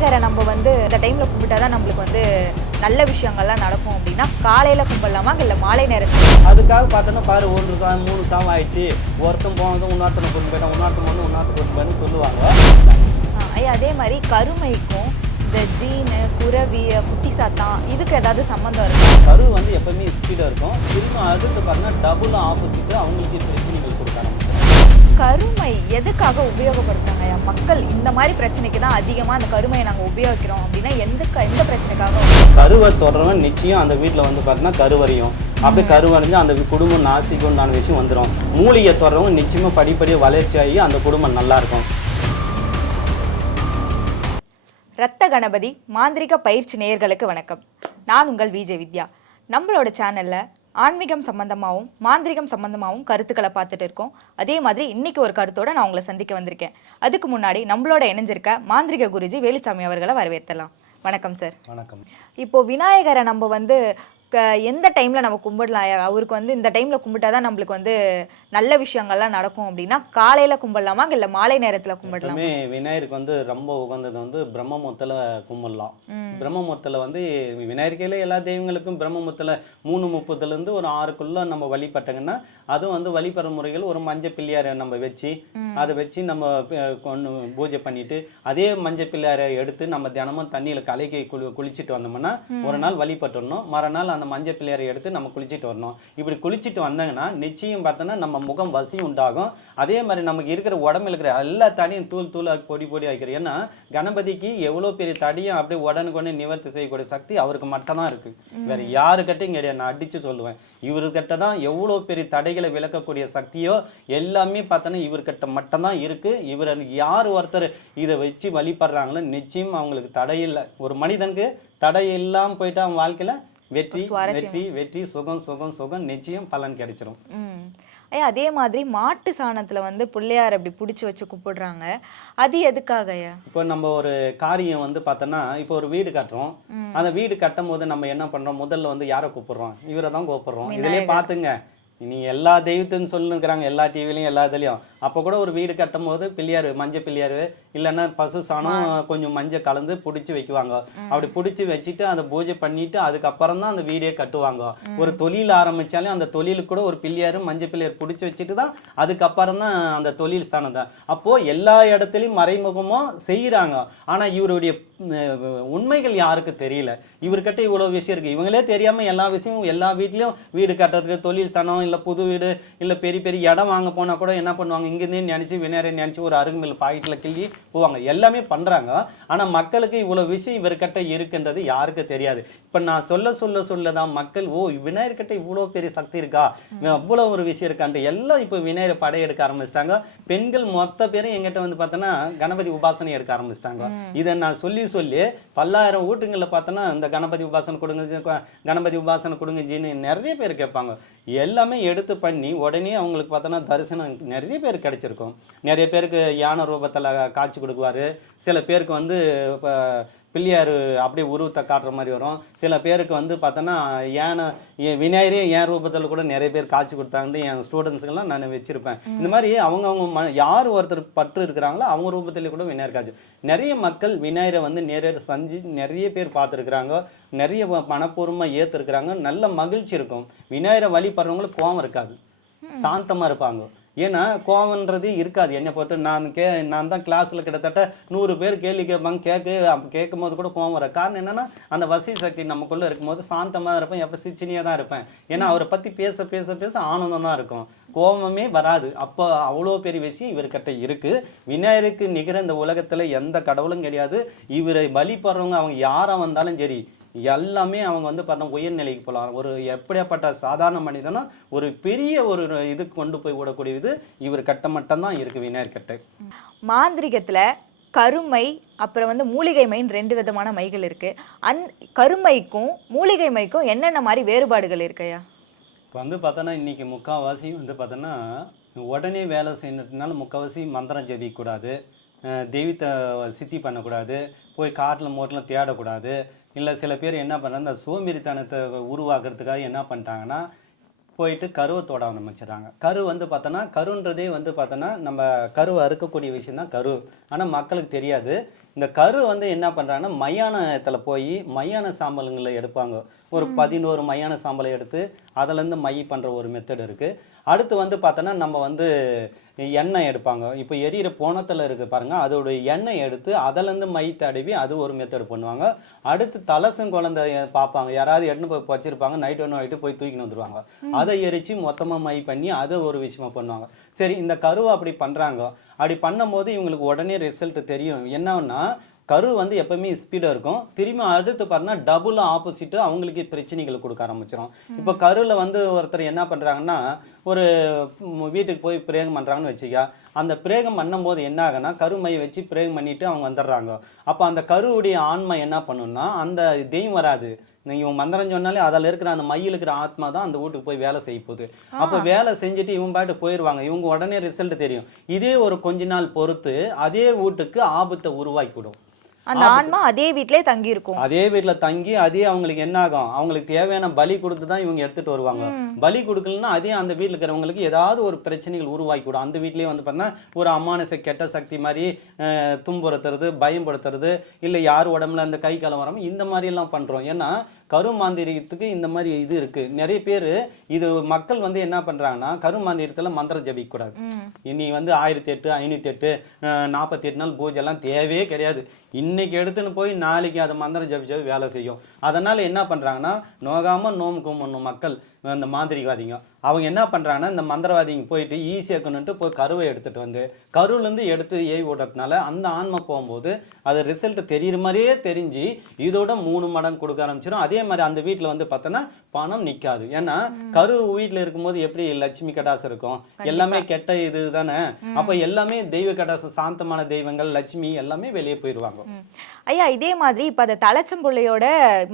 விநாயகரை நம்ம வந்து இந்த டைம்ல கும்பிட்டா தான் நம்மளுக்கு வந்து நல்ல விஷயங்கள்லாம் நடக்கும் அப்படின்னா காலையில கும்பிடலாமா இல்ல மாலை நேரத்தில்? அதுக்காக பார்த்தோன்னா பாரு ஒரு சாமி மூணு சாமி ஆயிடுச்சு. ஒருத்தன் போனது இன்னொருத்தனை கொண்டு போயிட்டான். இன்னொருத்தன் வந்து இன்னொருத்தன் கொண்டு போயின்னு சொல்லுவாங்க. ஐயா அதே மாதிரி கருமைக்கும் இந்த ஜீனு குரவி குட்டி சாத்தான் இதுக்கு ஏதாவது சம்மந்தம் இருக்கா? கரு வந்து எப்பவுமே ஸ்பீடாக இருக்கும். திரும்ப அடுத்து பார்த்தீங்கன்னா டபுள் ஆப்போசிட் அவங்களுக்கு ஆரம்பிச்சிடும் கருமை எதுக்காக உபயோகப்படுத்தாங்க ஐயா? மக்கள் இந்த மாதிரி பிரச்சனைக்கு தான் அதிகமா அந்த கருமையை நாங்க உபயோகிக்கிறோம் அப்படின்னா எந்த க- எந்த பிரச்சனைக்காக? கருவை தொடரவன் நிச்சயம் அந்த வீட்டில் வந்து பார்த்தீங்கன்னா கருவறையும். அப்படியே கருவறைஞ்சு அந்த குடும்பம் நாசிக்கு உண்டான விஷயம் வந்துடும் மூலிகை தொடரவங்க நிச்சயமாக படிப்படியாக வளர்ச்சி ஆகி அந்த குடும்பம் நல்லா இருக்கும் ரத்த கணபதி மாந்திரிக பயிற்சி நேயர்களுக்கு வணக்கம். நான் உங்கள் விஜய் வித்யா. நம்மளோட சேனல்ல ஆன்மீகம் சம்பந்தமாகவும் மாந்திரிகம் சம்பந்தமாகவும் கருத்துக்களை பார்த்துட்டு இருக்கோம். அதே மாதிரி இன்னைக்கு ஒரு கருத்தோட நான் உங்களை சந்திக்க வந்திருக்கேன். அதுக்கு முன்னாடி நம்மளோட இணைஞ்சிருக்க மாந்திரிக குருஜி வேலுசாமி அவர்களை வரவேற்றலாம் வணக்கம் சார். வணக்கம். இப்போ விநாயகரை நம்ம வந்து எந்த டைம்ல நம்ம கும்பிடலாம்? அவருக்கு வந்து இந்த டைம்ல கும்பிட்டாதான் நம்மளுக்கு வந்து நல்ல விஷயங்கள்லாம் நடக்கும் அப்படின்னா காலையில கும்பிடலாமா? இல்ல மாலை நேரத்துல கும்பிடலாம்? விநாயகருக்கு வந்து ரொம்ப உகந்தது வந்து பிரம்மமுத்தில் கும்பிடலாம். பிரம்மமுத்தில் வந்து விநாயகர்கையில் எல்லா தெய்வங்களுக்கும் பிரம்மமுத்தில் மூணு முப்பதுலேருந்து ஒரு ஆறுக்குள்ள நம்ம வழிபட்டங்கன்னா அதுவும் வந்து வழிபடுற முறைகள் ஒரு மஞ்சள் பிள்ளையாரை நம்ம வச்சு அதை வச்சு நம்ம கொண்டு பூஜை பண்ணிட்டு அதே மஞ்சள் பிள்ளையாரை எடுத்து நம்ம தினமும் தண்ணியில் கலைக்கை குளி குளிச்சுட்டு வந்தோம்னா ஒரு நாள் வழிபட்டுறணும். மறுநாள் அந்த மஞ்சள் பிள்ளையாரை எடுத்து நம்ம குளிச்சுட்டு வரணும். இப்படி குளிச்சுட்டு வந்தாங்கன்னா நிச்சயம் பார்த்தோன்னா நம்ம முகம் வசி உண்டாகும். அதே மாதிரி நமக்கு இருக்கிற உடம்புல இருக்கிற எல்லா தடியும் தூள் தூள் பொடி பொடி ஆக்கிற ஏன்னா கணபதிக்கு எவ்வளோ பெரிய தடியும் அப்படியே உடனுக்குடனே நிவர்த்தி செய்யக்கூடிய சக்தி அவருக்கு மட்டும்தான் இருக்கு. வேற யாருக்கிட்டையும் கிடையாது. நான் அடிச்சு சொல்லுவேன். இவர்கிட்ட தான் எவ்வளோ பெரிய தடைகளை விளக்கக்கூடிய சக்தியோ எல்லாமே பார்த்தோன்னா இவர்கிட்ட மட்டும்தான் இருக்கு. இவர் யார் ஒருத்தர் இதை வச்சு வழிபடுறாங்களோ நிச்சயம் அவங்களுக்கு தடையில்லை ஒரு மனிதனுக்கு தடை இல்லாமல் போயிட்டு அவன் வாழ்க்கையில வெற்றி வெற்றி வெற்றி சுகம் சுகம் சுகம் நிச்சயம் பலன் கிடைச்சிரும். ஐயா அதே மாதிரி மாட்டு சாணத்துல வந்து பிள்ளையார் அப்படி பிடிச்சி வச்சு கும்பிடுறாங்க. அது எதுக்காக ஐயா? இப்போ நம்ம ஒரு காரியம் வந்து பார்த்தோன்னா இப்போ ஒரு வீடு கட்டுறோம். அந்த வீடு கட்டும் போது நம்ம என்ன பண்றோம்? முதல்ல வந்து யாரை கூப்பிடுறோம்? இவரை தான் கூப்பிடுறோம். இதுலயே பார்த்துங்க. நீங்க எல்லா தெய்வத்தையும் சொல்லுங்கிறாங்க எல்லா டிவிலையும் எல்லா இதுலையும். அப்போ கூட ஒரு வீடு கட்டும் போது பிள்ளையார் மஞ்சள் பிள்ளையார் இல்லைன்னா பசு சாணம் கொஞ்சம் மஞ்சள் கலந்து பிடிச்சி வைக்குவாங்க. அப்படி பிடிச்சி வச்சுட்டு அதை பூஜை பண்ணிட்டு அதுக்கப்புறம் தான் அந்த வீடே கட்டுவாங்க. ஒரு தொழில் ஆரம்பிச்சாலே அந்த தொழிலுக்கு கூட ஒரு பிள்ளையார் மஞ்சள் பிள்ளையார் பிடிச்சி வச்சுட்டு தான் அதுக்கப்புறம் தான் அந்த தொழில் ஸ்தானம் தான். அப்போ எல்லா இடத்துலையும் மறைமுகமா செய்யறாங்க ஆனா இவருடைய உண்மைகள் யாருக்கு தெரியல? இவர்கிட்ட இவ்வளவு விஷயம் இருக்கு. இவங்களே தெரியாம எல்லா விஷயமும் எல்லா வீட்லயும் வீடு கட்டுறதுக்கு தொழில் ஸ்தானம் இல்ல புது வீடு இல்ல பெரிய பெரிய இடம் வாங்க போனா கூட என்ன பண்ணுவாங்க? இங்கிருந்தே நினைச்சு விநாயகரை நினைச்சு ஒரு அருகுமில் பாக்கெட்ல கிள்ளி போவாங்க. எல்லாமே பண்றாங்க. ஆனா மக்களுக்கு இவ்வளவு விஷயம் இவர்கிட்ட இருக்குன்றது யாருக்கு தெரியாது. இப்ப நான் சொல்ல சொல்ல சொல்லதான் மக்கள் ஓ விநாயகர்கிட்ட இவ்வளவு பெரிய சக்தி இருக்கா? அவ்வளவு ஒரு விஷயம் இருக்கான்ட்டு எல்லாம் இப்போ விநாயகர் படையெடுக்க ஆரம்பிச்சிட்டாங்க. பெண்கள் மொத்த பேரும் எங்கிட்ட வந்து பார்த்தோன்னா கணபதி உபாசனை எடுக்க ஆரம்பிச்சிட்டாங்க. இதை நான் சொல்லி சொல்லி பல்லாயிரம் வீட்டுங்களில் பார்த்தோன்னா இந்த கணபதி உபாசனை கொடுங்க கணபதி உபாசனை கொடுங்க ஜீன்னு நிறைய பேர் கேட்பாங்க. எல்லாமே எடுத்து பண்ணி உடனே அவங்களுக்கு பார்த்தோன்னா தரிசனம் நிறைய பேர் கிடைச்சிருக்கும். நிறைய பேருக்கு யானை ரூபத்தில் காட்சி கொடுக்குவாரு. சில பேருக்கு வந்து இப்போ பிள்ளையார் அப்படியே உருவத்தை காட்டுற மாதிரி வரும். சில பேருக்கு வந்து பார்த்தோன்னா யானை என் விநாயகரே என் ரூபத்தில் கூட நிறைய பேர் காட்சி கொடுத்தாங்கன்னு என் ஸ்டூடெண்ட்ஸுக்கெல்லாம் நான் வச்சிருப்பேன். இந்த மாதிரி அவங்கவுங்க ம யார் ஒருத்தர் பற்று இருக்கிறாங்களோ அவங்க ரூபத்திலே கூட விநாயகர் காட்சி. நிறைய மக்கள் விநாயகரை வந்து நேரில் சஞ்சி நிறைய பேர் பார்த்துருக்குறாங்க. நிறைய மனப்பூர்வமாக ஏற்றுருக்குறாங்க நல்ல மகிழ்ச்சி இருக்கும். விநாயகரை வழிபடுறவங்களுக்கு கோவம் இருக்காது. சாந்தமா இருப்பாங்க. ஏன்னா கோவம்ன்றது இருக்காது. என்னை பொறுத்து நான் கே நான் தான் கிளாஸில் கிட்டத்தட்ட நூறு பேர் கேள்வி கேட்பாங்க கேட்க கேட்கும் போது கூட கோவம் வர காரணம் என்னன்னா அந்த வசி சக்தி நமக்குள்ள இருக்கும்போது சாந்தமா இருப்பேன் எப்போ சிச்சினியாக தான் இருப்பேன். ஏன்னா அவரை பத்தி பேச பேச பேச ஆனந்தம் தான் இருக்கும். கோபமே வராது. அப்போ அவ்வளோ பெரிய விஷயம் இவர்கிட்ட இருக்கு. விநாயகருக்கு நிகர இந்த உலகத்துல எந்த கடவுளும் கிடையாது. இவரை வழிபடுறவங்க அவங்க யாரா வந்தாலும் சரி எல்லாமே அவங்க வந்து பார்த்தா உயர்நிலைக்கு போகலாம் ஒரு எப்படியாப்பட்ட சாதாரண மனிதனா ஒரு பெரிய ஒரு இதுக்கு கொண்டு போய் விடக்கூடிய இது இவர் கட்ட மட்டும்தான் இருக்கு விநாயகர் கட்டை மாந்திரிகத்துல கருமை அப்புறம் வந்து மூலிகை மைன்னு ரெண்டு விதமான மைகள் இருக்கு. அந் கருமைக்கும் மூலிகை மைக்கும் என்னென்ன மாதிரி வேறுபாடுகள் இருக்குயா இப்போ வந்து பார்த்தோன்னா இன்னைக்கு முக்கால்வாசி வந்து பார்த்தோன்னா உடனே வேலை செய்யணுன்றதுனால முக்கால்வாசி மந்திரம் ஜெபிக்கக்கூடாது. தெய்வத்தை சித்தி பண்ணக்கூடாது. போய் காட்டில் மோட்டில் தேடக்கூடாது. இல்லை சில பேர் என்ன பண்ணுறாங்க இந்த சோம்பேறித்தனத்தை உருவாக்குறதுக்காக என்ன பண்ணிட்டாங்கன்னா போயிட்டு கருவை தொட ஆரம்பிச்சிடுறாங்க. கரு வந்து பார்த்தோன்னா கருன்றதே வந்து பார்த்தோன்னா நம்ம கருவை அறுக்கக்கூடிய விஷயம் தான் கரு. ஆனால் மக்களுக்கு தெரியாது. இந்த கரு வந்து என்ன பண்ணுறாங்கன்னா மயானத்தில் போய் மயான சாம்பலுங்களை எடுப்பாங்க. ஒரு பதினோரு மயான சாம்பலை எடுத்து அதுலேருந்து மை பண்ணுற ஒரு மெத்தட் இருக்குது அடுத்து வந்து பார்த்தோன்னா நம்ம வந்து எண்ணெய் எடுப்பாங்க. இப்போ எரியிற போனத்தில் இருக்குது பாருங்க அதோட எண்ணெய் எடுத்து அதுலேருந்து மை தடவி அது ஒரு மெத்தட் பண்ணுவாங்க. அடுத்து தலசும் குழந்தை பார்ப்பாங்க. யாராவது எண்ணெய் போய் வச்சிருப்பாங்க நைட் ஒன்று ஆகிட்டு போய் தூக்கின்னு வந்துருவாங்க. அதை எரிச்சு மொத்தமாக மை பண்ணி அதை ஒரு விஷயமா பண்ணுவாங்க. சரி இந்த கருவை அப்படி பண்ணுறாங்க அப்படி பண்ணும்போது இவங்களுக்கு உடனே ரிசல்ட் தெரியும். என்னன்னா கரு வந்து எப்பவுமே ஸ்பீடாக இருக்கும். திரும்பி அடுத்து பார்த்தா டபுள் ஆப்போசிட்டு அவங்களுக்கு பிரச்சனைகள் கொடுக்க ஆரம்பிச்சிடும் இப்போ கருவில் வந்து ஒருத்தர் என்ன பண்ணுறாங்கன்னா ஒரு வீட்டுக்கு போய் பிரேகம் பண்ணுறாங்கன்னு வச்சுக்க அந்த பிரேகம் பண்ணும்போது என்ன ஆகுனா கருமையை வச்சு பிரேகம் பண்ணிட்டு அவங்க வந்துடுறாங்க. அப்போ அந்த கருவுடைய ஆன்மை என்ன பண்ணுன்னா அந்த தெய்வம் வராது. இவன் மந்திரம் சொன்னாலே அதில் இருக்கிற அந்த மையில் இருக்கிற ஆத்மா தான் அந்த வீட்டுக்கு போய் வேலை செய்ய போகுது. அப்போ வேலை செஞ்சுட்டு இவங்க பாட்டு போயிடுவாங்க இவங்க உடனே ரிசல்ட் தெரியும். இதே ஒரு கொஞ்ச நாள் பொறுத்து அதே வீட்டுக்கு ஆபத்தை உருவாக்கி விடும் அந்த ஆன்மா அதே வீட்டிலே தங்கி இருக்கும் அதே வீட்டில் தங்கி அதே அவங்களுக்கு என்ன ஆகும்? அவங்களுக்கு தேவையான பலி கொடுத்து தான் இவங்க எடுத்துட்டு வருவாங்க. பலி கொடுக்கலன்னா அதே அந்த வீட்டில் இருக்கிறவங்களுக்கு ஏதாவது ஒரு பிரச்சனைகள் உருவாக்கி விடும். அந்த வீட்லயே வந்து பார்த்தீங்கன்னா ஒரு அமானுஷ கெட்ட சக்தி மாதிரி துன்புறுத்துறது பயன்படுத்துறது இல்லை யார் உடம்புல அந்த கை காலம் வராமல் இந்த மாதிரி எல்லாம் பண்றோம். ஏன்னா கருமாந்திரியத்துக்கு இந்த மாதிரி இது இருக்கு. நிறைய பேர் இது மக்கள் வந்து என்ன பண்றாங்கன்னா கருமாந்திரத்தில் மந்திரம் ஜபிக்கக்கூடாது. இனி வந்து ஆயிரத்தி எட்டு ஐநூற்றி எட்டு நாற்பத்தி எட்டு நாள் பூஜை எல்லாம் தேவையே கிடையாது. இன்னைக்கு எடுத்துன்னு போய் நாளைக்கு அதை மந்திரம் ஜபிச்சாவே வேலை செய்யும். அதனால என்ன பண்றாங்கன்னா நோகாம நோம்பு கும்பிடணும் மக்கள். அந்த மாந்திரிகவாதிங்க. அவங்க என்ன பண்றாங்கன்னா இந்த மந்திரவாதிங்க போயிட்டு ஈஸியாக்கணுன்ட்டு போய் கருவை எடுத்துட்டு வந்து கருவிலேருந்து எடுத்து ஏவி விடுறதுனால அந்த ஆன்மை போகும்போது அது ரிசல்ட் தெரியுற மாதிரியே தெரிஞ்சு இதோட மூணு மடங்கு கொடுக்க ஆரம்பிச்சிடும் அதே மாதிரி அந்த வீட்டில் வந்து பார்த்தோன்னா பணம் நிற்காது ஏன்னா கரு வீட்டில் இருக்கும்போது எப்படி லட்சுமி கடாசம் இருக்கும்? எல்லாமே கெட்ட இது தானே? அப்போ எல்லாமே தெய்வ கடாசம் சாந்தமான தெய்வங்கள் லட்சுமி எல்லாமே வெளியே போயிடுவாங்க. ஐயா இதே மாதிரி இப்போ அந்த தலைச்சம்புள்ளையோட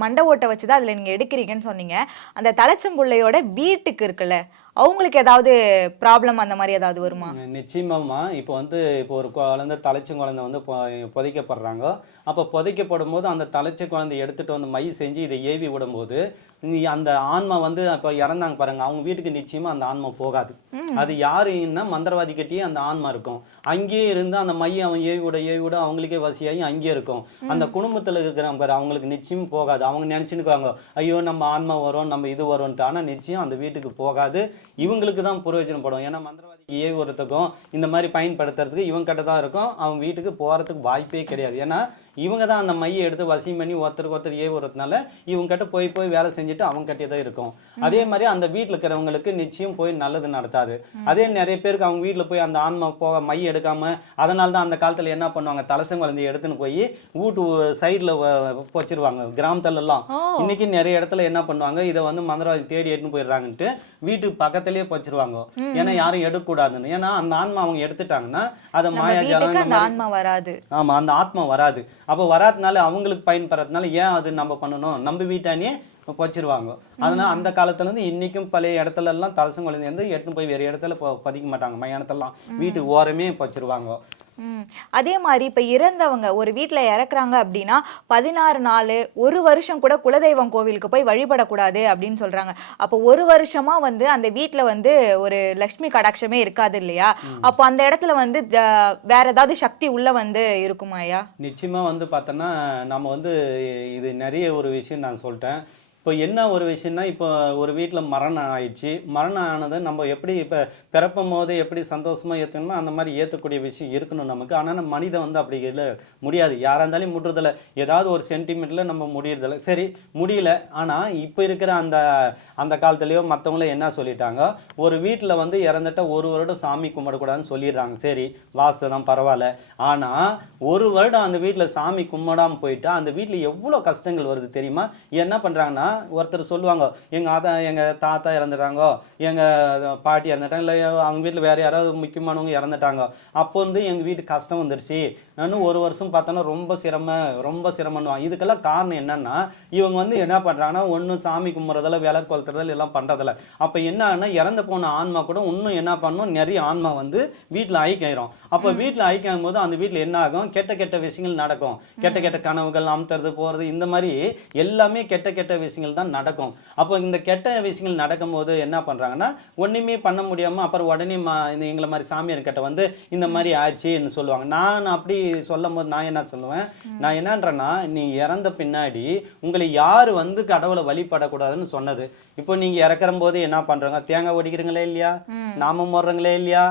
மண்டை ஓட்டை வச்சு தான் அதில் நீங்கள் எடுக்கிறீங்கன்னு சொன்னீங்க. அந்த தலைச்சம்புள்ளையோட வீட்டுக்கு இருக்குல்ல அவங்களுக்கு ஏதாவது ப்ராப்ளம் அந்த மாதிரி ஏதாவது வருமா? நிச்சயமாம்மா. இப்போ வந்து இப்போ ஒரு குழந்தை தலைச்ச குழந்தை வந்து புதைக்கப்படுறாங்க. அப்போ புதைக்கப்படும் போது அந்த தலைச்ச குழந்தை எடுத்துகிட்டு வந்து மை செஞ்சு இதை ஏவி விடும்போது அந்த ஆன்மா வந்து இப்போ இறந்தாங்க பாருங்க அவங்க வீட்டுக்கு நிச்சயமா அந்த ஆன்மா போகாது. அது யாருன்னா மந்திரவாதி கட்டியே அந்த ஆன்மா இருக்கும். அங்கேயே இருந்து அந்த மையை அவன் ஏவி விட ஏவி விட அவங்களுக்கே வசியாகி அங்கேயே இருக்கும். அந்த குடும்பத்தில் இருக்கிறவங்க பாரு அவங்களுக்கு நிச்சயம் போகாது. அவங்க நினச்சினுக்குவாங்க ஐயோ நம்ம ஆன்மா வரும் நம்ம இது வரும்ன்ட்டு. ஆனால் நிச்சயம் அந்த வீட்டுக்கு போகாது. இவங்களுக்கு தான் பிரயோஜனப்படும் ஏன்னா மந்திரவாதிக்கு ஏவி வரத்துக்கும் இந்த மாதிரி பயன்படுத்துறதுக்கு இவங்க கிட்ட தான் இருக்கும். அவங்க வீட்டுக்கு போகிறதுக்கு வாய்ப்பே கிடையாது. ஏன்னா இவங்க தான் அந்த மையை எடுத்து வசியம் பண்ணி ஒருத்தருக்கு ஒருத்தர் ஏவி வரதுனால இவங்க கிட்ட போய் போய் வேலை செஞ்சுட்டு அவங்க கிட்டே தான் இருக்கும். அதே மாதிரி அந்த வீட்டில் இருக்கிறவங்களுக்கு நிச்சயம் போய் நல்லது நடத்தாது. அதே நிறைய பேருக்கு அவங்க வீட்டில் போய் அந்த ஆன்மா போக மை எடுக்காம அதனால தான் அந்த காலத்தில் என்ன பண்ணுவாங்க? தலசம் குழந்தைய எடுத்துன்னு போய் வீட்டு சைடில் வச்சிருவாங்க. கிராமத்துல எல்லாம் ஓ. இன்னைக்கு நிறைய இடத்துல என்ன பண்ணுவாங்க? இதை வந்து மந்திரவாதி தேடி எடுத்துன்னு போயிடுறாங்கன்ட்டு வீட்டுக்கு பக்கத்துலயே வச்சிருவாங்க. ஏன்னா யாரும் எடுக்கக்கூடாதுன்னு. ஏன்னா அந்த ஆன்மா அவங்க எடுத்துட்டாங்கன்னா அதை மாயாஜாலம் ஆமா அந்த ஆத்மா வராது. அப்போ வராதனால அவங்களுக்கு பயன்படுறதுனால ஏன் அது நம்ம பண்ணணும்? நம்ம வீட்டானே வச்சிருவாங்க. அதனால அந்த காலத்துல இருந்து இன்னைக்கும் பழைய இடத்துல எல்லாம் தலசம் குழந்தை வந்து எடுத்துன்னு போய் வேற இடத்துல ப- பதிக்க மாட்டாங்க. மயானத்தெல்லாம் வீட்டுக்கு ஓரமே வச்சிருவாங்க. அதே மாதிரி இப்ப இறந்தவங்க ஒரு வீட்ல இறக்குறாங்க அப்படின்னா பதினாறு நாள் ஒரு வருஷம் கூட குலதெய்வம் கோவிலுக்கு போய் வழிபடக்கூடாது அப்படின்னு சொல்றாங்க. அப்போ ஒரு வருஷமா வந்து அந்த வீட்ல வந்து ஒரு லக்ஷ்மி கடாட்சமே இருக்காது இல்லையா? அப்போ அந்த இடத்துல வந்து வேற ஏதாவது சக்தி உள்ள வந்து இருக்குமா ஐயா? நிச்சயமா வந்து பார்த்தோன்னா நம்ம வந்து இது நிறைய ஒரு விஷயம் நான் சொல்லிட்டேன். இப்போ என்ன ஒரு விஷயம்னா இப்போ ஒரு வீட்டில் மரணம் ஆயிடுச்சு. மரணம் ஆனதை நம்ம எப்படி இப்போ பிறப்பும் போது எப்படி சந்தோஷமாக ஏற்றணுமோ அந்த மாதிரி ஏற்றக்கூடிய விஷயம் இருக்கணும் நமக்கு. ஆனால் நம்ம மனிதன் வந்து அப்படி இல்லை. முடியாது. யாராக இருந்தாலும் முடுறதில்ல ஏதாவது ஒரு சென்டிமெண்ட்டில் நம்ம முடியறதில்ல. சரி முடியல. ஆனால் இப்போ இருக்கிற அந்த அந்த காலத்துலேயோ மற்றவங்கள என்ன சொல்லிட்டாங்க? ஒரு வீட்டில் வந்து இறந்துட்ட ஒரு வருடம் சாமி கும்பிடக்கூடாதுன்னு சொல்லிடுறாங்க. சரி வாஸ்து தான் பரவாயில்ல. ஆனால் ஒரு வருடம் அந்த வீட்டில் சாமி கும்பிடாமல் போயிட்டா அந்த வீட்டில் எவ்வளோ கஷ்டங்கள் வருது தெரியுமா? என்ன பண்ணுறாங்கன்னா ஒருத்தர் சொல்லுவாங்க எங்கள் ஆத்தா எங்கள் தாத்தா இறந்துட்டாங்க எங்கள் பாட்டி இறந்துட்டாங்க இல்லை அவங்க வீட்டில் வேறு யாராவது முக்கியமானவங்க இறந்துட்டாங்க. அப்போ வந்து எங்கள் வீட்டுக்கு கஷ்டம் வந்துருச்சு. நானும் ஒரு வருஷம் பார்த்தோன்னா ரொம்ப சிரமம் ரொம்ப சிரமம்னுவாங்க. இதுக்கெல்லாம் காரணம் என்னன்னா இவங்க வந்து என்ன பண்ணுறாங்கன்னா ஒன்றும் சாமி கும்பிட்றதில்ல விளக்கு கொளுத்துறதில்ல எல்லாம் பண்ணுறதில்ல அப்போ என்ன ஆகுனா இறந்து போன ஆன்மா கூட இன்னும் என்ன பண்ணும்? நிறைய ஆன்மா வந்து வீட்டில் ஐக்கியம் அப்போ வீட்டில் ஐக்கியம் போது அந்த வீட்டில் என்ன ஆகும்? கெட்ட கெட்ட விஷயங்கள் நடக்கும். கெட்ட கெட்ட கனவுகள் அமுத்துறது போகிறது இந்த மாதிரி எல்லாமே கெட்ட கெட்ட விஷயங்கள் தான் நடக்கும். அப்போ இந்த கெட்ட விஷயங்கள் நடக்கும்போது என்ன பண்ணுறாங்கன்னா ஒன்றுமே பண்ண முடியாமல் அப்புறம் உடனே மா இந்த எங்களை மாதிரி சாமியார் கிட்ட வந்து இந்த மாதிரி ஆச்சுன்னு சொல்லுவாங்க. நான் அப்படி சொல்லும் போது நான் என்ன சொல்லுவேன்? நான் என்னன்றேன்னா நீ இறந்த பின்னாடி உங்களை யார் வந்து கடவுளை வழிபடக்கூடாதுன்னு சொன்னது. இப்போ நீங்க இறக்குற போது என்ன பண்றாங்க? தேங்காய் ஒடிக்கிறீங்களே இல்லையா? நாமம் போடுறீங்களே இல்லையா?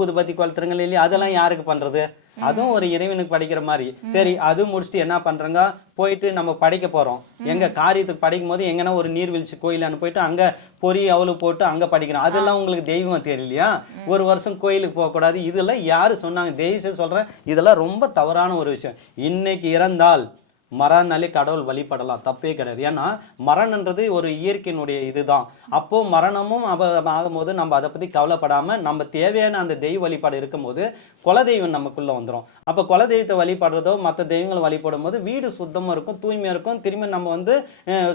ஊதுபத்தி கொளுத்துறீங்களே இல்லையா? அதெல்லாம் யாருக்கு பண்றது? அதுவும் ஒரு இறைவனுக்கு படிக்கிற மாதிரி. சரி அது முடிச்சுட்டு என்ன பண்றாங்க? போயிட்டு நம்ம படைக்க போறோம். எங்க காரியத்துக்கு படிக்கும் போது எங்கன்னா ஒரு நீர்வீழ்ச்சி கோயிலான்னு போயிட்டு அங்க பொறி அவளு போட்டு அங்க படிக்கிறோம். அதெல்லாம் உங்களுக்கு தெய்வம் தெரியலையா? ஒரு வருஷம் கோயிலுக்கு போகக்கூடாது இதெல்லாம் யாரு சொன்னாங்க? தெய்வம் சொல்றேன். இதெல்லாம் ரொம்ப தவறான ஒரு விஷயம். இன்னைக்கு இறந்தால் மரணாலே கடவுள் வழிபடலாம். தப்பே கிடையாது. ஏன்னா மரணன்றது ஒரு இயற்கையினுடைய இதுதான். அப்போது மரணமும் அவ ஆகும்போது நம்ம அதை பற்றி கவலைப்படாமல் நம்ம தேவையான அந்த தெய்வ வழிபாடு இருக்கும்போது குலதெய்வம் நமக்குள்ளே வந்துடும் அப்போ குலதெய்வத்தை வழிபடுறதோ மற்ற தெய்வங்களை வழிபடும் போது வீடு சுத்தமாக இருக்கும் தூய்மையாக இருக்கும். திரும்பி நம்ம வந்து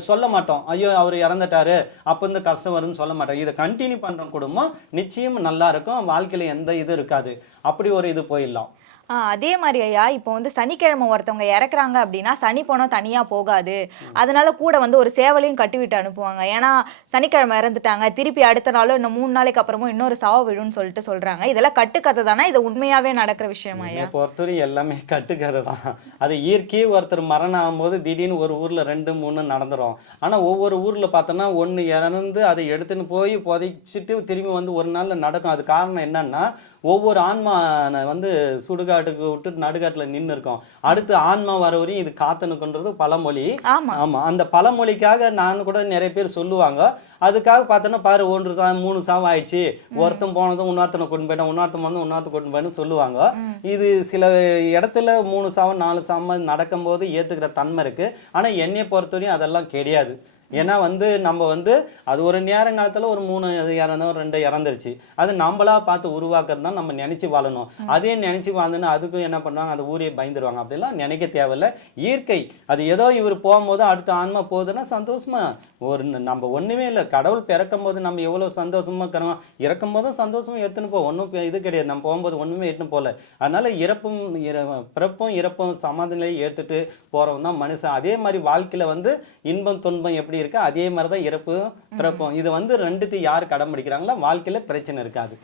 சொல்ல மாட்டோம். ஐயோ அவர் இறந்துட்டாரு. அப்போ இந்த கஷ்டம் வரும்னு சொல்ல மாட்டோம். இதை கண்டினியூ பண்ணுற குடும்பம் நிச்சயம் நல்லா இருக்கும். வாழ்க்கையில் எந்த இது இருக்காது. அப்படி ஒரு இது போயிடலாம். அதே மாதிரி ஐயா இப்போ வந்து சனிக்கிழமை ஒருத்தவங்க இறக்குறாங்க அப்படின்னா சனி போனோம் தனியாக போகாது. அதனால கூட வந்து ஒரு சேவலையும் கட்டி விட்டு அனுப்புவாங்க. ஏன்னா சனிக்கிழமை இறந்துட்டாங்க. திருப்பி அடுத்த நாளும் இன்னும் மூணு நாளைக்கு அப்புறமும் இன்னொரு சாவ விழுன்னு சொல்லிட்டு சொல்றாங்க. இதெல்லாம் கட்டுக்கதை தானே? இது உண்மையாவே நடக்கிற விஷயமா ஐயா? பொறுத்தவரை எல்லாமே கட்டுக்கதை தான். அது இயற்கையே ஒருத்தர் மரணம் ஆகும்போது திடீர்னு ஒரு ஊர்ல ரெண்டு மூணு நடந்துரும். ஆனா ஒவ்வொரு ஊர்ல பார்த்தோன்னா ஒன்று இறந்து அதை எடுத்துன்னு போய் புதைச்சிட்டு திரும்பி வந்து ஒரு நாள்ல நடக்கும். அது காரணம் என்னன்னா ஒவ்வொரு ஆன்மா வந்து சுடுகாட்டுக்கு விட்டு நடுக்காட்டுல நின்று இருக்கும். அடுத்து ஆன்மா வர வரையும் இது காத்தனுக்குன்றது பழமொழி. ஆமா. ஆமா. அந்த பழமொழிக்காக நான் கூட நிறைய பேர் சொல்லுவாங்க. அதுக்காக பார்த்தோன்னா பாரு ஒன்று சா மூணு சாவு ஆயிடுச்சு ஒருத்தன் போனதும் இன்னொருத்தனை கொண்டு போயிட்டான் இன்னொருத்தன் வந்து இன்னொருத்தன் கொண்டு போயின்னு சொல்லுவாங்க. இது சில இடத்துல மூணு சாவு நாலு சாவு நடக்கும்போது ஏத்துக்கிற தன்மை இருக்கு. ஆனா என்னைய பொறுத்தவரையும் அதெல்லாம் கிடையாது. ஏன்னா வந்து நம்ம வந்து அது ஒரு நேரங்காலத்துல ஒரு மூணு இறந்தோம் ரெண்டு இறந்துருச்சு. அது நம்மளா பார்த்து உருவாக்குறது தான் நம்ம நினைச்சு வாழணும். அதே நினைச்சு வாழ்ந்துன்னு அதுக்கும் என்ன பண்ணுவாங்க? அந்த ஊரே பயந்துருவாங்க. அப்படிலாம் நினைக்க தேவையில்ல. இயற்கை. அது ஏதோ இவர் போகும்போது அடுத்த ஆன்மா போகுதுன்னா சந்தோஷமா. ஒரு நம்ம ஒண்ணுமே இல்லை. கடவுள் பிறக்கும் போது நம்ம எவ்வளவு சந்தோஷமா இருக்கிறோம் இறக்கும் போதும் சந்தோஷமா எடுத்துன்னு போ ஒன்றும் இது கிடையாது. நம்ம போகும்போது ஒண்ணுமே எடுத்துன்னு போகல. அதனால இறப்பும் இற- பிறப்பும் இறப்பும் சமாதினிலை ஏத்துட்டு போறவன் தான் மனுஷன். அதே மாதிரி வாழ்க்கையில வந்து இன்பம் துன்பம் எப்படி இருக்கு? அதே மாதிரி தான் இறப்பும் பிறப்பும். இது வந்து ரெண்டுத்தையும் யார் கடைபிடிக்கிறாங்களோ வாழ்க்கையில பிரச்சனை இருக்காது.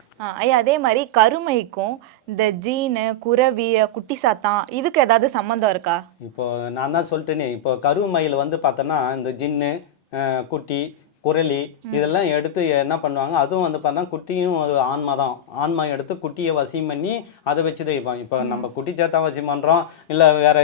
ஐயா அதே மாதிரி கருமைக்கும் இந்த ஜீனு குரவி குட்டி சாத்தான் இதுக்கு ஏதாவது சம்மந்தம் இருக்கா? இப்போ நான் தான் சொல்லிட்டேனே இப்போ கருமையில் வந்து பார்த்தோன்னா இந்த ஜின்னு குட்டி குரலி இதெல்லாம் எடுத்து என்ன பண்ணுவாங்க? அதுவும் வந்து பார்த்தா குட்டியும் ஒரு ஆன்மா தான். ஆன்மா எடுத்து குட்டியை வசியம் பண்ணி அதை வச்சு தான் இப்போ நம்ம குட்டி சேத்தா வசியம் பண்ணுறோம் இல்லை வேற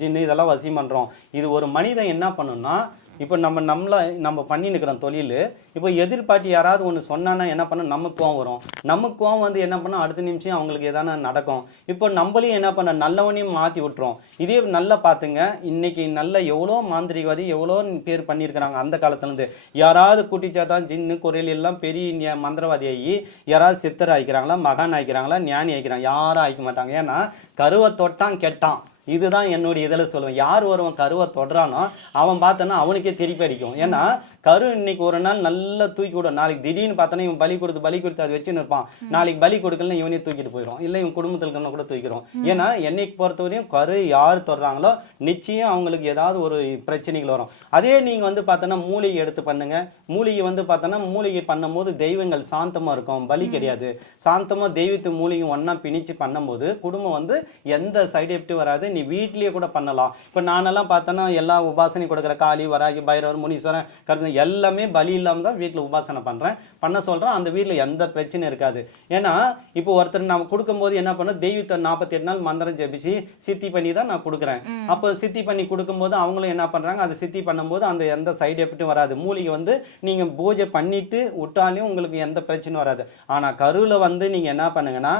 ஜின்னு இதெல்லாம் வசியம் பண்ணுறோம் இது ஒரு மனிதன் என்ன பண்ணுன்னா இப்போ நம்ம நம்மள நம்ம பண்ணின்னு தொழில் இப்போ எதிர்பார்ட்டி யாராவது ஒன்று சொன்னான்னா என்ன பண்ண நமக்கு கோவம் வரும். நமக்கு கோவம் வந்து என்ன பண்ணால் அடுத்த நிமிஷம் அவங்களுக்கு எதனா நடக்கும். இப்போ நம்மளையும் என்ன பண்ண நல்லவனையும் மாற்றி விட்டுரும். இதே நல்லா பார்த்துங்க இன்னைக்கு நல்ல எவ்வளோ மாந்திரிகவாதி எவ்வளோ பேர் பண்ணியிருக்கிறாங்க அந்த காலத்துலேருந்து. யாராவது குட்டிச்சாத்தான் ஜின்னு குரல் எல்லாம் பெரிய மந்திரவாதி ஆகி யாராவது சித்தர் ஆயிக்கிறாங்களா மகான் ஆயிக்கிறாங்களா ஞானி ஆயிக்கிறாங்க யாரும் ஆயிக்க மாட்டாங்க. ஏன்னா கருவை தொட்டான் கெட்டான். இதுதான் என்னுடைய இதில் சொல்லுவேன். யார் ஒருவன் கருவை தொடுறானோ அவன் பார்த்தோன்னா அவனுக்கே திருப்பி அடிக்கும். ஏன்னா கரு இன்னைக்கு ஒரு நாள் நல்லா தூக்கி விடும். நாளைக்கு திடீர்னு பார்த்தோன்னா இவன் பலி கொடுத்து பலி கொடுத்து அதை வச்சுன்னு இருப்பான். நாளைக்கு பலி கொடுக்கலன்னா இவனே தூக்கிட்டு போயிடும் இல்லை இவன் குடும்பத்தில் இருக்கணும் கூட தூக்கிறோம் ஏன்னா என்னைக்கு பொறுத்தவரையும் கரு யார் தொடுறாங்களோ நிச்சயம் அவங்களுக்கு ஏதாவது ஒரு பிரச்சனைகள் வரும். அதே நீங்கள் வந்து பார்த்தோன்னா மூலிகை எடுத்து பண்ணுங்க. மூலிகை வந்து பார்த்தோன்னா மூலிகை பண்ணும்போது தெய்வங்கள் சாந்தமாக இருக்கும். பலி கிடையாது. சாந்தமாக தெய்வத்து மூலிகை ஒன்றா பிணிச்சு பண்ணும்போது குடும்பம் வந்து எந்த சைடு எஃபெக்ட்டும் வராது. நீ வீட்லயே கூட பண்ணலாம். இப்போ நானெல்லாம் பார்த்தோன்னா எல்லா உபாசனை கொடுக்குற காளி வராகி பைரவர் முனீஸ்வரன் கருணை எல்லாமே பலி இல்லாமல் தான் வீட்டில் உபாசனை பண்ணுறேன் பண்ண சொல்கிறேன் அந்த வீட்டில் எந்த பிரச்சனையும் இருக்காது. ஏன்னா இப்போ ஒருத்தர் நான் கொடுக்கும்போது என்ன பண்ண தெய்வத்தை நாற்பத்தி எட்டு நாள் மந்திரம் ஜெபிச்சு சித்தி பண்ணி தான் நான் கொடுக்குறேன். அப்போ சித்தி பண்ணி கொடுக்கும்போது அவங்களும் என்ன பண்ணுறாங்க அது சித்தி பண்ணும்போது அந்த எந்த சைடு எஃபெக்ட்டும் வராது. மூலிகை வந்து நீங்கள் பூஜை பண்ணிட்டு விட்டாலையும் உங்களுக்கு எந்த பிரச்சனையும் வராது. ஆனால் கருவில் வந்து நீங்கள் என்ன பண்ணுங்கன்னா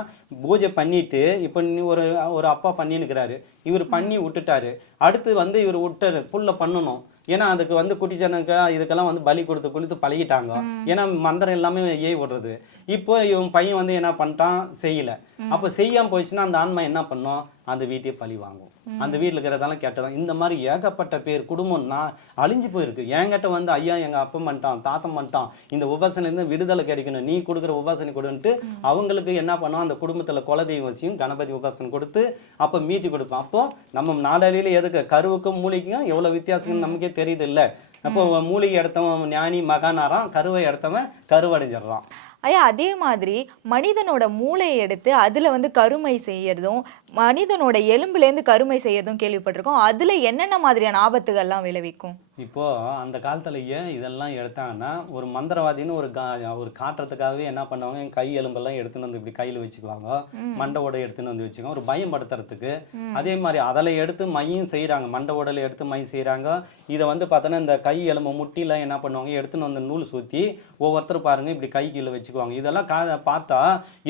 பூஜை பண்ணிட்டு இப்போ ஒரு ஒரு அப்பா பண்ணின்னுக்கிறாரு. இவர் பண்ணி விட்டுட்டாரு. அடுத்து வந்து இவர் விட்டாரு. புல்ல பண்ணணும். ஏன்னா அதுக்கு வந்து குட்டிச்சனுக்கு இதுக்கெல்லாம் வந்து பலி கொடுத்து கொடுத்து பழகிட்டாங்க. ஏன்னா மந்திரம் எல்லாமே ஏய் விடுறது இப்போ இவன் பையன் வந்து என்ன பண்ணிட்டான்? செய்யல. அப்போ செய்யாம போயிடுச்சுன்னா அந்த ஆன்மா என்ன பண்ணும்? அந்த வீட்டையே பழி வாங்கும். அந்த வீட்டில் இருக்கிறதெல்லாம் கேட்டதான் இந்த மாதிரி ஏகப்பட்ட பேர் குடும்பம் நான் அழிஞ்சு போயிருக்கு. என்கிட்ட வந்து ஐயா எங்க அப்பன் பண்ணிட்டான் தாத்தன் பண்ணிட்டான் இந்த உபாசனையிலேருந்து விடுதலை கிடைக்கணும் நீ கொடுக்குற உபாசனை கொடுன்ட்டு அவங்களுக்கு என்ன பண்ணும்? அந்த குடும்பத்துல குலதெய்வம் வசியம் கணபதி உபாசனை கொடுத்து அப்போ மீதி கொடுப்போம் அப்போ நம்ம நாளடியில் எதுக்கு? கருவுக்கும் மூலிகைக்கும் எவ்வளவு வித்தியாசம் நமக்கே தெரியுது இல்ல. அப்போ மூலிகை எடுத்தவன் ஞானி மகானாராம் கருவை எடுத்தவன் கருவடைஞ்சிடுறான். ஐயா அதே மாதிரி மனிதனோட மூளையை எடுத்து அதில் வந்து கருமை செய்யறதும் மனிதனோட எலும்புலேருந்து கருமை செய்யறதும் கேள்விப்பட்டிருக்கோம். அதில் என்னென்ன மாதிரியான ஆபத்துகள்லாம் விளைவிக்கும்? இப்போ அந்த காலத்துல ஏன் இதெல்லாம் எடுத்தாங்கன்னா ஒரு மந்திரவாதின்னு ஒரு கா ஒரு காட்டுறதுக்காகவே என்ன பண்ணுவாங்க? என் கை எலும்பெல்லாம் எடுத்துன்னு வந்து இப்படி கையில வச்சுக்குவாங்க. மண்டை உடை எடுத்துன்னு வந்து வச்சுக்குவாங்க. ஒரு பயம்படுத்துறதுக்கு அதே மாதிரி அதில் எடுத்து மையும் செய்றாங்க. மண்டை உடலை எடுத்து மை செய்றாங்க. இதை வந்து பார்த்தோன்னா இந்த கை எலும்பு முட்டிலாம் என்ன பண்ணுவாங்க? எடுத்துன்னு வந்து நூல் சுற்றி ஒவ்வொருத்தர் பாருங்க இப்படி கை கீழே வச்சுக்குவாங்க. இதெல்லாம் கா பார்த்தா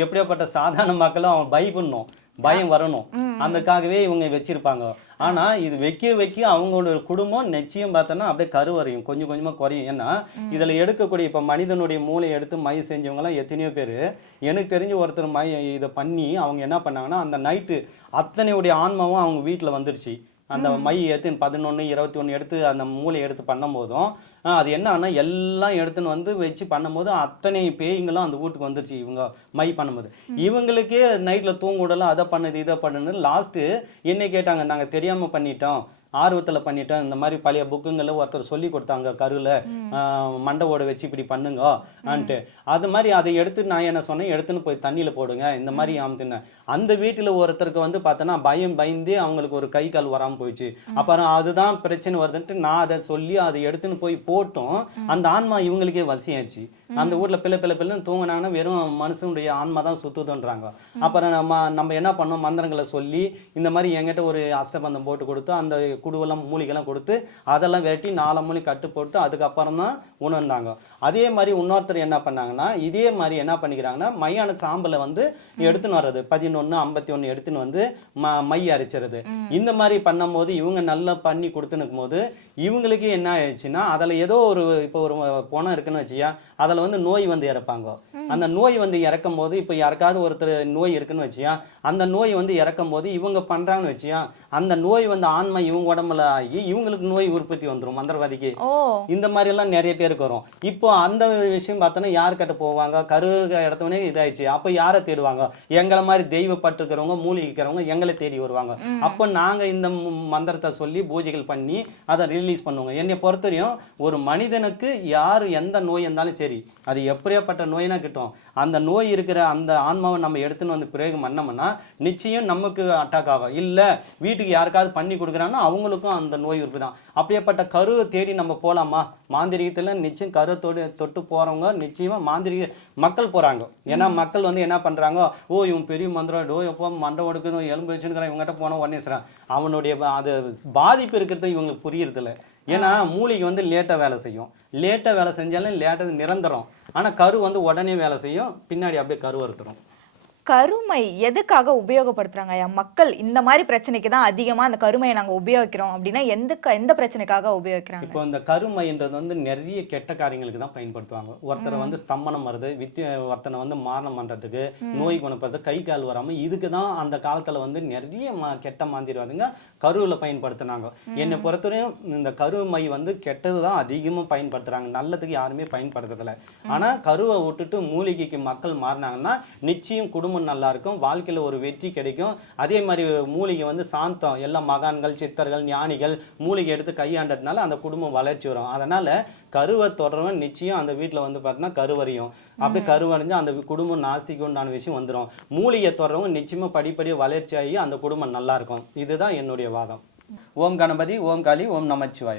எப்படியாப்பட்ட சாதாரண மக்களும் அவன் பயப்படணும். பயம் வரணும். அதுக்காகவே இவங்க வச்சிருப்பாங்க. ஆனா இது வைக்க வைக்க அவங்களோட குடும்பம் நிச்சயம் பார்த்தோன்னா அப்படியே கருவறையும் கொஞ்சம் கொஞ்சமா குறையும். ஏன்னா இதுல எடுக்கக்கூடிய இப்ப மனிதனுடைய மூளையை எடுத்து மை செஞ்சவங்க எல்லாம் எத்தனையோ பேர். எனக்கு தெரிஞ்ச ஒருத்தர் மை இதை பண்ணி அவங்க என்ன பண்ணாங்கன்னா அந்த நைட்டு அத்தனையுடைய ஆன்மாவும் அவங்க வீட்டுல வந்துருச்சு. அந்த மை. எடுத்து பதினொன்று இருபத்தி ஒன்று எடுத்து அந்த மூளையை எடுத்து பண்ணும்போதும் ஆஹ் அது என்ன ஆனா எல்லாம் எடுத்துன்னு வந்து வச்சு பண்ணும்போது அத்தனை பேய்ங்களும் அந்த வீட்டுக்கு வந்துருச்சு இவங்க மை பண்ணும்போது. இவங்களுக்கே நைட்டில் தூங்க விடலாம் அதை பண்ணுது இதை பண்ணுது லாஸ்ட்டு என்ன கேட்டாங்க நாங்கள் தெரியாமல் பண்ணிட்டோம். ஆர்வத்தில் பண்ணிட்டோம் இந்த மாதிரி பழைய புக்குங்களில் ஒருத்தர் சொல்லி கொடுத்தாங்க கருவில் மண்டை ஓட வச்சு இப்படி பண்ணுங்க ஆன்ட்டு. அது மாதிரி அதை எடுத்து நான் என்ன சொன்னேன் எடுத்துன்னு போய் தண்ணியில் போடுங்க இந்த மாதிரி ஆமத்துனேன் அந்த வீட்டில் ஒருத்தருக்கு வந்து பார்த்தோன்னா பயம் பயந்தே அவங்களுக்கு ஒரு கை கால் வராமல் போயிடுச்சு. அப்புறம் அதுதான் பிரச்சனை வருதுன்ட்டு நான் அதை சொல்லி அதை எடுத்துன்னு போய் போட்டும். அந்த ஆன்மா இவங்களுக்கே வசியாச்சு. அந்த வீட்ல பிள்ளை பிள்ளை பிள்ளைன்னு தூங்கினாங்கன்னா வெறும் மனுஷனுடைய ஆன்மா தான் சுத்துதுன்றாங்க. அப்புறம் நம்ம நம்ம என்ன பண்ணோம் மந்திரங்களை சொல்லி இந்த மாதிரி என்கிட்ட ஒரு அஷ்டபந்தம் போட்டு கொடுத்து அந்த குடுவெல்லாம் மூலிகைலாம் கொடுத்து அதெல்லாம் விரட்டி நாலு மூலி கட்டு போட்டு அதுக்கப்புறம் தான் உணர்ந்தாங்க. அதே மாதிரி இன்னொருத்தர் என்ன பண்ணாங்கன்னா இதே மாதிரி என்ன பண்ணிக்கிறாங்கன்னா மையான சாம்பலை வந்து எடுத்துன்னு வர்றது. பதினொன்று ஐம்பத்தி ஒன்று எடுத்துன்னு வந்து ம மை அரைச்சிறது. இந்த மாதிரி பண்ணும்போது இவங்க நல்லா பண்ணி கொடுத்துனுக்கும் போது இவங்களுக்கு என்ன ஆயிடுச்சுன்னா அதில் ஏதோ ஒரு இப்போ ஒரு குணம் இருக்குன்னு வச்சியா அதில் வந்து நோய் வந்து இறப்பாங்க. அந்த நோய் வந்து இறக்கும் போது இப்போ யாருக்காவது ஒருத்தர் நோய் இருக்குன்னு வச்சியா அந்த நோய் வந்து இறக்கும் போது இவங்க பண்ணுறாங்கன்னு வச்சியா அந்த நோய் வந்து ஆன்மை இவங்க உடம்புல ஆகி இவங்களுக்கு நோய் உற்பத்தி வந்துடும் மந்திரவாதிக்கு. இந்த மாதிரி எல்லாம் நிறைய பேருக்கு வரும். இப்போ அந்த விஷயம் பார்த்தோன்னா யார்கிட்ட போவாங்க? கரு இடத்தவனே இதாயிடுச்சு. அப்போ யாரை தேடுவாங்க? எங்களை மாதிரி தெய்வப்பட்டிருக்கிறவங்க மூலிகைக்கிறவங்க எங்களை தேடி வருவாங்க. அப்போ நாங்க இந்த மந்திரத்தை சொல்லி பூஜைகள் பண்ணி அதை ரிலீஸ் பண்ணுவோங்க. என்னை பொறுத்தவரையும் ஒரு மனிதனுக்கு யார் எந்த நோய் இருந்தாலும் சரி அது எப்படியாப்பட்ட நோயினா கிட்டும் அந்த நோய் இருக்கிற அந்த ஆன்மாவை நம்ம எடுத்துன்னு வந்து பிரயோகம் பண்ணோம்னா நிச்சயம் நமக்கு அட்டாக் ஆகும். இல்லை வீட்டுக்கு யாருக்காவது பண்ணி கொடுக்குறாங்கன்னா அவங்களுக்கும் அந்த நோய் உறுப்பு தான் அப்படியேப்பட்ட கருவை தேடி நம்ம போகலாமா மாந்திரிகத்தில் நிச்சயம் கரு தொடு தொட்டு போகிறவங்க நிச்சயமாக மாந்திரிக மக்கள் போகிறாங்க ஏன்னா மக்கள் வந்து என்ன பண்ணுறாங்க ஓ இவன் பெரிய மந்திரம். ஓ எப்போ மண்டை ஒடுக்குது எலும்பு வச்சுருக்கிறான் இவங்ககிட்ட போனால் உடனே அவனுடைய அது பாதிப்பு இருக்கிறது இவங்களுக்கு புரியறதில்ல. ஏன்னா மூளைக்கு வந்து லேட்டாக வேலை செய்யும். லேட்டாக வேலை செஞ்சாலும் லேட்டாக நிரந்தரம். ஆனால் கரு வந்து உடனே வேலை செய்யும். பின்னாடி அப்படியே கரு அறுத்துரும் கருமை எதுக்காக உபயோகப்படுத்துறாங்க ஐயா? மக்கள் இந்த மாதிரி பிரச்சனைக்கு தான் அதிகமா அந்த கருமையை நாங்க உபயோகிக்கிறோம் அப்படின்னா எந்த எந்த பிரச்சனைக்காக உபயோகிக்கிறாங்க? இப்போ இந்த கருமைன்றது வந்து நிறைய கெட்ட காரியங்களுக்கு தான் பயன்படுத்துவாங்க. ஒருத்தரை வந்து ஸ்தம்பனம் வருது வித்திய ஒருத்தனை வந்து மாரணம் பண்றதுக்கு நோய் குணப்படுறது கை கால் வராம இதுக்கு தான் அந்த காலத்துல வந்து நிறைய ம கெட்ட மாந்திரவாதிங்க கருவில் பயன்படுத்தினாங்க. என்னை பொறுத்தவரையும் இந்த கருமை வந்து கெட்டது தான் அதிகமாக பயன்படுத்துறாங்க. நல்லதுக்கு யாருமே பயன்படுத்துறதில்ல. ஆனா கருவை விட்டுட்டு மூலிகைக்கு மக்கள் மாறினாங்கன்னா நிச்சயம் குடும்பம் நல்லா இருக்கும் வாழ்க்கையில ஒரு வெற்றி கிடைக்கும். அதே மாதிரி மூலிகை வந்து சாந்தம் எல்லா மகான்கள் சித்தர்கள் ஞானிகள் மூலிகை எடுத்து கையாண்டதுனால அந்த குடும்பம் வளர்ச்சி வரும். அதனால கருவை தொடர்வன் நிச்சயம் அந்த வீட்டில் வந்து பார்த்தீங்கன்னா கருவறையும். அப்படி கருவடைஞ்சு அந்த குடும்பம் நாஸ்திக்கு உண்டான விஷயம் வந்துடும் மூலிகை தொடரவங்க நிச்சயமா படிப்படியாக வளர்ச்சி ஆகி அந்த குடும்பம் நல்லா இருக்கும் இதுதான் என்னுடைய வாதம். ஓம் கணபதி ஓம் காளி ஓம் நமச்சிவாயா.